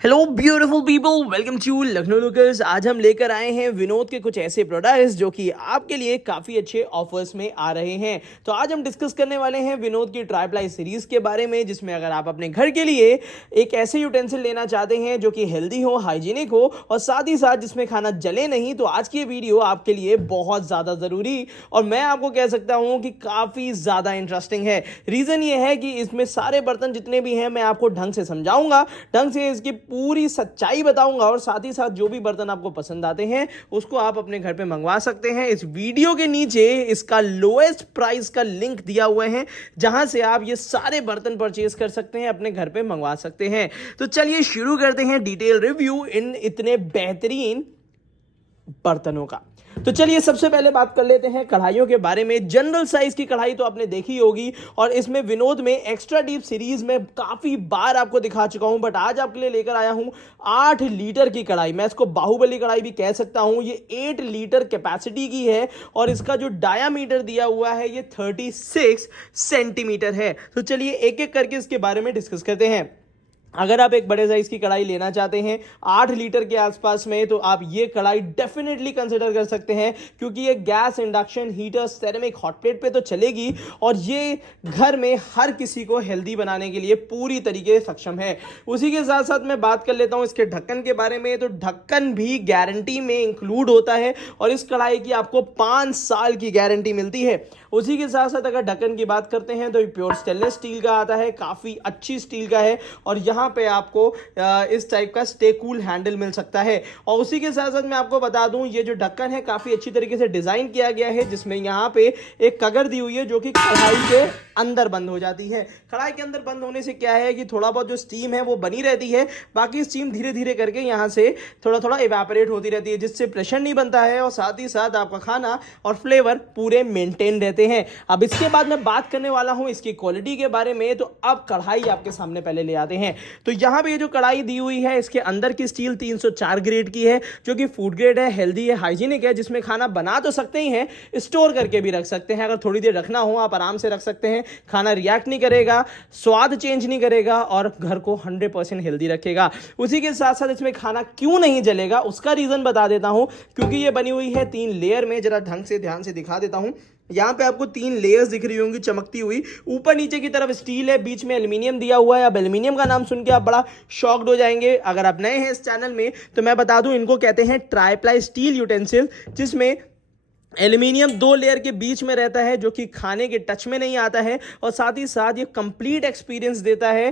Hello beautiful people, welcome to Lucknow lookers. आज हम लेकर आए हैं विनोद के कुछ ऐसे प्रोडक्ट्स जो कि आपके लिए काफ़ी अच्छे ऑफर्स में आ रहे हैं। तो आज हम डिस्कस करने वाले हैं विनोद की ट्राईप्लाई सीरीज़ के बारे में, जिसमें अगर आप अपने घर के लिए एक ऐसे यूटेंसिल लेना चाहते हैं जो कि हेल्दी हो, हाइजीनिक हो और साथ ही साथ जिसमें खाना जले नहीं, तो आज की ये वीडियो आपके लिए बहुत ज़्यादा ज़रूरी और मैं आपको कह सकता हूँ कि काफ़ी ज़्यादा इंटरेस्टिंग है। रीज़न ये है कि इसमें सारे बर्तन जितने भी हैं मैं आपको ढंग से समझाऊंगा, ढंग से इसकी पूरी सच्चाई बताऊंगा और साथ ही साथ जो भी बर्तन आपको पसंद आते हैं उसको आप अपने घर पे मंगवा सकते हैं। इस वीडियो के नीचे इसका लोएस्ट प्राइस का लिंक दिया हुआ है, जहां से आप ये सारे बर्तन परचेज कर सकते हैं, अपने घर पे मंगवा सकते हैं। तो चलिए शुरू करते हैं डिटेल रिव्यू इन इतने बेहतरीन बर्तनों का। तो चलिए सबसे पहले बात कर लेते हैं कढ़ाइयों के बारे में। जनरल साइज की कढ़ाई तो आपने देखी होगी और इसमें विनोद में एक्स्ट्रा डीप सीरीज में काफी बार आपको दिखा चुका हूं, बट आज आपके लिए लेकर आया हूं 8 लीटर की कढ़ाई। मैं इसको बाहुबली कढ़ाई भी कह सकता हूं। ये 8 लीटर कैपेसिटी की है और इसका जो डायामीटर दिया हुआ है ये 36 सेंटीमीटर है। तो चलिए एक एक करके इसके बारे में डिस्कस करते हैं। अगर आप एक बड़े साइज की कढ़ाई लेना चाहते हैं 8 लीटर के आसपास में, तो आप ये कढ़ाई डेफिनेटली कंसिडर कर सकते हैं, क्योंकि ये gas, induction, heater, ceramic, hot plate पे तो चलेगी और ये घर में हर किसी को हेल्दी बनाने के लिए पूरी तरीके से सक्षम है। उसी के साथ साथ मैं बात कर लेता हूं इसके ढक्कन के बारे में। तो ढक्कन भी गारंटी में इंक्लूड होता है और इस कढ़ाई की आपको 5 साल की गारंटी मिलती है। उसी के साथ साथ अगर ढक्कन की बात करते हैं तो ये प्योर स्टेनलेस स्टील का आता है, काफ़ी अच्छी स्टील का है और यहाँ पे आपको इस टाइप का स्टे कूल हैंडल मिल सकता है। और उसी के साथ साथ मैं आपको बता दूं ये जो ढक्कन है काफ़ी अच्छी तरीके से डिज़ाइन किया गया है, जिसमें यहाँ पे एक कगर दी हुई है जो कि कढ़ाई के अंदर बंद हो जाती है। कढ़ाई के अंदर बंद होने से क्या है कि थोड़ा बहुत जो स्टीम है वो बनी रहती है, बाकी स्टीम धीरे धीरे करके यहाँ से थोड़ा थोड़ा इवेपोरेट होती रहती है, जिससे प्रेशर नहीं बनता है और साथ ही साथ आपका खाना और फ्लेवर पूरे मेंटेन रहते हैं। अब इसके बाद मैं बात करने वाला हूं इसकी क्वालिटी के बारे में। तो अब कढ़ाई आपके सामने पहले ले आते हैं। तो यहां पे ये जो कढ़ाई दी हुई है इसके अंदर की स्टील 304 ग्रेड की है, जो कि फूड ग्रेड है, हेल्दी है, हाइजीनिक है, जिसमें खाना बना तो सकते ही हैं, स्टोर करके भी रख सकते हैं। अगर थोड़ी देर रखना हो आप आराम से रख सकते हैं। खाना रिएक्ट नहीं करेगा, स्वाद चेंज नहीं करेगा और घर को 100% हेल्दी रखेगा। उसी के साथ साथ इसमें खाना क्यों नहीं जलेगा उसका रीजन बता देता हूं, क्योंकि ये बनी हुई है 3 लेयर में। जरा ढंग से ध्यान से दिखा देता हूं। यहाँ पे आपको 3 लेयर्स दिख रही होंगी चमकती हुई। ऊपर नीचे की तरफ स्टील है, बीच में एल्यूमिनियम दिया हुआ है। अब एल्यूमिनियम का नाम सुन के आप बड़ा शॉक्ड हो जाएंगे। अगर आप नए हैं इस चैनल में तो मैं बता दूं, इनको कहते हैं ट्राईप्लाई स्टील यूटेंसिल, जिसमें एल्यूमिनियम 2 लेयर के बीच में रहता है, जो कि खाने के टच में नहीं आता है और साथ ही साथ ये कंप्लीट एक्सपीरियंस देता है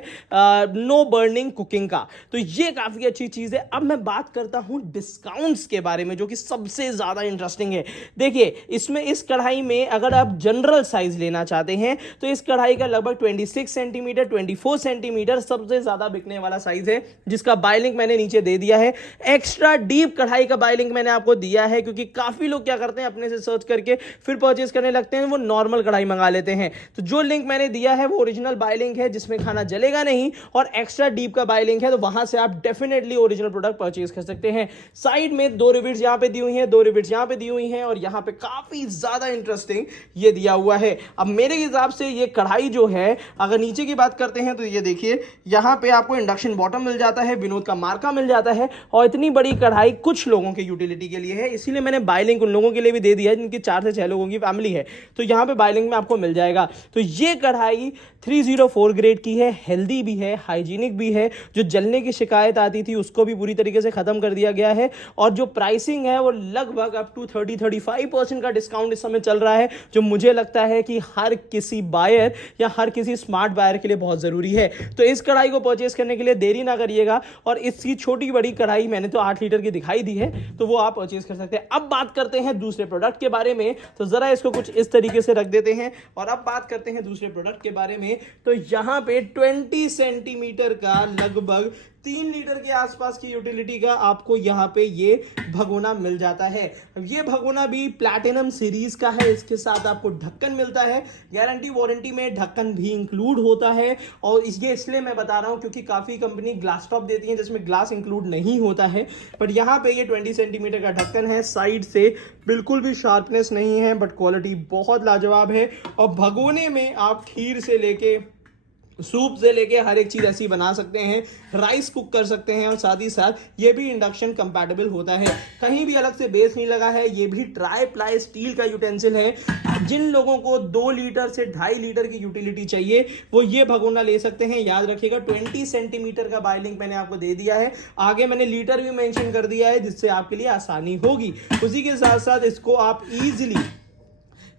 नो बर्निंग कुकिंग का। तो ये काफ़ी अच्छी चीज़ है। अब मैं बात करता हूँ डिस्काउंट्स के बारे में, जो कि सबसे ज़्यादा इंटरेस्टिंग है। देखिए इसमें इस कढ़ाई में अगर आप जनरल साइज लेना चाहते हैं तो इस कढ़ाई का लगभग 26 सेंटीमीटर 24 सेंटीमीटर सबसे ज़्यादा बिकने वाला साइज है, जिसका बाय लिंक मैंने नीचे दे दिया है। एक्स्ट्रा डीप कढ़ाई का बाय लिंक मैंने आपको दिया है, क्योंकि काफ़ी लोग क्या करते हैं अपने से सर्च करके फिर परचेज करने लगते हैं, वो नॉर्मल कढ़ाई मंगा लेते हैं। तो जो लिंक मैंने दिया है वो ओरिजिनल बाय लिंक है, जिसमें खाना जलेगा नहीं, और एक्स्ट्रा डीप का बाय लिंक है, तो वहां से आप डेफिनेटली ओरिजिनल प्रोडक्ट परचेज कर सकते हैं। साइड में 2 रिविट्स यहां पे दी हुई हैं, 2 रिविट्स यहां पे दी हुई हैं और यहां पे काफी ज्यादा इंटरेस्टिंग ये दिया हुआ है। अब मेरे हिसाब से ये कढ़ाई जो है, अगर नीचे की बात करते हैं तो ये देखिए यहां पे आपको इंडक्शन बॉटम मिल जाता है, विनोद का मार्का मिल जाता है और इतनी बड़ी कढ़ाई कुछ लोगों के यूटिलिटी के लिए है, इसीलिए मैंने बाय लिंक उन लोगों के लिए भी दे दिया है जिनकी 4 से 6 लोगों की फैमिली है। तो यहाँ पे बाय लिंक में आपको मिल जाएगा। तो ये कढ़ाई 304 ग्रेड की है, हेल्दी भी है, हाइजीनिक भी है। जो जलने की शिकायत आती थी उसको भी पूरी तरीके से खत्म कर दिया गया है और जो प्राइसिंग है वो लगभग अप टू 30-35% का डिस्काउंट इस समय चल रहा है, जो मुझे लगता है कि हर किसी बायर या हर किसी स्मार्ट बायर के लिए बहुत जरूरी है। तो इस कढ़ाई को परचेज करने के लिए देरी ना करिएगा और इसकी छोटी बड़ी कढ़ाई मैंने तो 8 लीटर की दिखाई दी है, तो वो आप परचेज कर सकते हैं। अब बात करते हैं दूसरे प्रोडक्ट के बारे में। तो जरा इसको कुछ इस तरीके से रख देते हैं और अब बात करते हैं दूसरे प्रोडक्ट के बारे में। तो यहां पे 20 सेंटीमीटर का लगभग 3 लीटर के आसपास की यूटिलिटी का आपको यहां पे ये भगोना मिल जाता है। ये भगोना भी प्लैटिनम सीरीज का है, इसके साथ आपको ढक्कन मिलता है, गारंटी वारंटी में ढक्कन भी इंक्लूड होता है। और ये इसलिए मैं बता रहा हूं क्योंकि काफी कंपनी ग्लास टॉप देती है जिसमें ग्लास इंक्लूड नहीं होता है, बट यहां पे ये 20 सेंटीमीटर का ढक्कन है। साइड से बिल्कुल भी शार्पनेस नहीं है, बट क्वालिटी बहुत लाजवाब है। और भगोने में आप खीर से लेके सूप से लेके हर एक चीज ऐसी बना सकते हैं, राइस कुक कर सकते हैं और साथ ही साथ ये भी इंडक्शन कंपैटिबल होता है। कहीं भी अलग से बेस नहीं लगा है। ये भी ट्राई प्लाई स्टील का यूटेंसिल है। जिन लोगों को 2 लीटर से 2.5 लीटर की यूटिलिटी चाहिए वो ये भगोना ले सकते हैं। याद रखिएगा 20 सेंटीमीटर का बाय लिंक मैंने आपको दे दिया है। आगे मैंने लीटर भी मेंशन कर दिया है जिससे आपके लिए आसानी होगी। उसी के साथ साथ इसको आप इजीली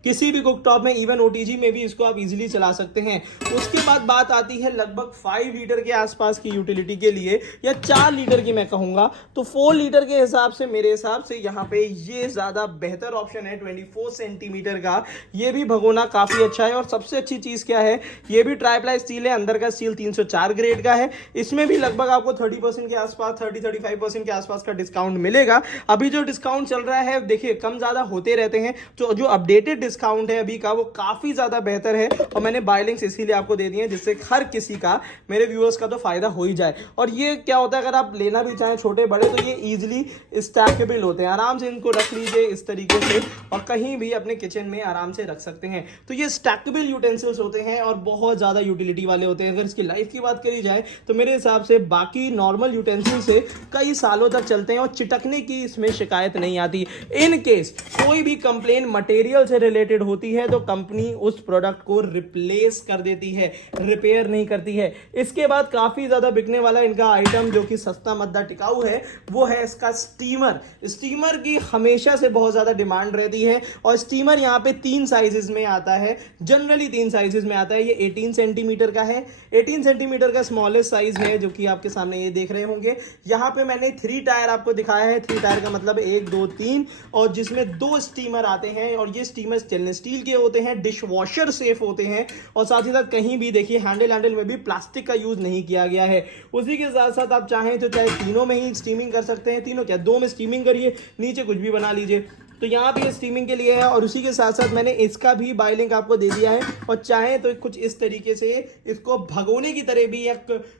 किसी भी कुकटॉप में, इवन ओटीजी में भी इसको आप इजीली चला सकते हैं। उसके बाद बात आती है लगभग 5 लीटर के आसपास की यूटिलिटी के लिए, या 4 लीटर की मैं कहूंगा। तो 4 लीटर के हिसाब से मेरे हिसाब से यहाँ पे ये ज्यादा बेहतर ऑप्शन है 24 सेंटीमीटर का। ये भी भगोना काफी अच्छा है। और सबसे अच्छी चीज क्या है, ये भी ट्राईप्लाई स्टील है, अंदर का स्टील 304 ग्रेड का है। इसमें भी लगभग आपको 30% के आसपास, 30-35% के आसपास का डिस्काउंट मिलेगा। अभी जो डिस्काउंट चल रहा है देखिए कम ज्यादा होते रहते हैं, तो जो अपडेटेड डिस्काउंट है अभी का वो काफी ज्यादा बेहतर है। और मैंने बाय लिंक्स इसीलिए आपको दे दिए हैं जिससे हर किसी का, मेरे व्यूअर्स का तो फायदा हो ही जाए। और ये क्या होता है, अगर आप लेना भी चाहें छोटे बड़े, तो ये इजीली स्टैकेबल होते हैं। आराम से इनको रख लीजिए इस तरीके से और कहीं भी अपने किचन में आराम से रख सकते हैं। तो ये स्टैकेबल यूटेंसिल्स होते हैं और बहुत ज्यादा यूटिलिटी वाले होते हैं। अगर इसकी लाइफ की बात करी जाए तो मेरे हिसाब से बाकी नॉर्मल यूटेंसिल से कई सालों तक चलते हैं और चिटकने की इसमें शिकायत नहीं आती। इन केस कोई भी कंप्लेन मटेरियल से रिलेटेड होती है तो कंपनी उस प्रोडक्ट को रिप्लेस कर देती है, रिपेयर नहीं करती है। इसके बाद काफी ज्यादा बिकने वाला इनका आइटम जो कि सस्ता मद्दा टिकाऊ है वो है इसका स्टीमर। स्टीमर की हमेशा से बहुत ज्यादा डिमांड रहती है और स्टीमर यहाँ पे 3 साइजेस में आता है। जनरली 3 साइजेस में आता है। ये 18 सेंटीमीटर का है। 18 सेंटीमीटर का स्मॉलेस्ट साइज है जो कि आपके सामने ये देख रहे होंगे। यहाँ पे मैंने 3 टायर आपको दिखाया है। 3 टायर का मतलब 1 2 3, और जिसमें 2 स्टीमर आते हैं। और ये स्टीमर स्टेनलेस स्टील के होते हैं, डिश वॉशर सेफ होते हैं और साथ ही साथ कहीं भी देखिए हैंडल में भी प्लास्टिक का यूज नहीं किया गया है। उसी के साथ साथ आप चाहें तो चाहे तीनों में ही स्टीमिंग कर सकते हैं। तीनों क्या, 2 में स्टीमिंग करिए, नीचे कुछ भी बना लीजिए। तो यहाँ पे स्टीमिंग के लिए है। और उसी के साथ साथ मैंने इसका भी बाय लिंक आपको दे दिया है। और चाहे तो कुछ इस तरीके से इसको भगोने की तरह भी या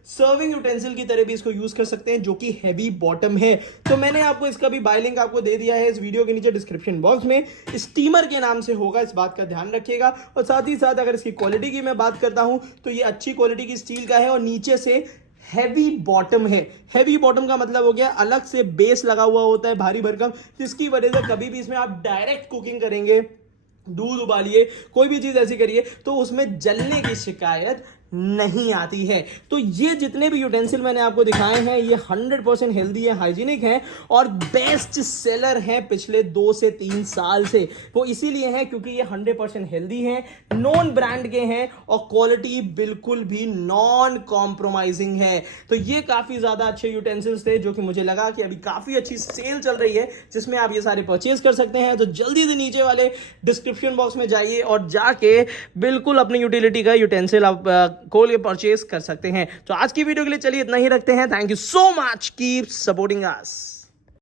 सर्विंग यूटेंसिल की तरह भी इसको यूज कर सकते हैं जो कि हैवी बॉटम है। तो मैंने आपको इसका भी बाय लिंक आपको दे दिया है इस वीडियो के नीचे डिस्क्रिप्शन बॉक्स में। स्टीमर के नाम से होगा, इस बात का ध्यान रखिएगा। और साथ ही साथ अगर इसकी क्वालिटी की मैं बात करता हूं तो ये अच्छी क्वालिटी की स्टील का है और नीचे से हैवी बॉटम है। हैवी बॉटम का मतलब हो गया अलग से बेस लगा हुआ होता है भारी भरकम, जिसकी वजह से कभी भी इसमें आप डायरेक्ट कुकिंग करेंगे, दूध उबालिए, कोई भी चीज ऐसी करिए तो उसमें जलने की शिकायत नहीं आती है। तो ये जितने भी यूटेंसिल मैंने आपको दिखाए हैं ये 100% हेल्दी है, हाइजीनिक है और बेस्ट सेलर हैं पिछले 2 से 3 साल से। वो इसीलिए है क्योंकि ये 100% हेल्दी हैं, नॉन ब्रांड के हैं और क्वालिटी बिल्कुल भी नॉन कॉम्प्रोमाइजिंग है। तो ये काफी ज्यादा अच्छे यूटेंसिल्स थे जो कि मुझे लगा कि अभी काफी अच्छी सेल चल रही है जिसमें आप ये सारे परचेज कर सकते हैं। तो जल्दी से नीचे वाले डिस्क्रिप्शन बॉक्स में जाइए और जाके बिल्कुल अपनी यूटिलिटी का यूटेंसिल आप खोल के परचेज कर सकते हैं। तो आज की वीडियो के लिए चलिए इतना ही रखते हैं। Thank you so much, keep supporting us.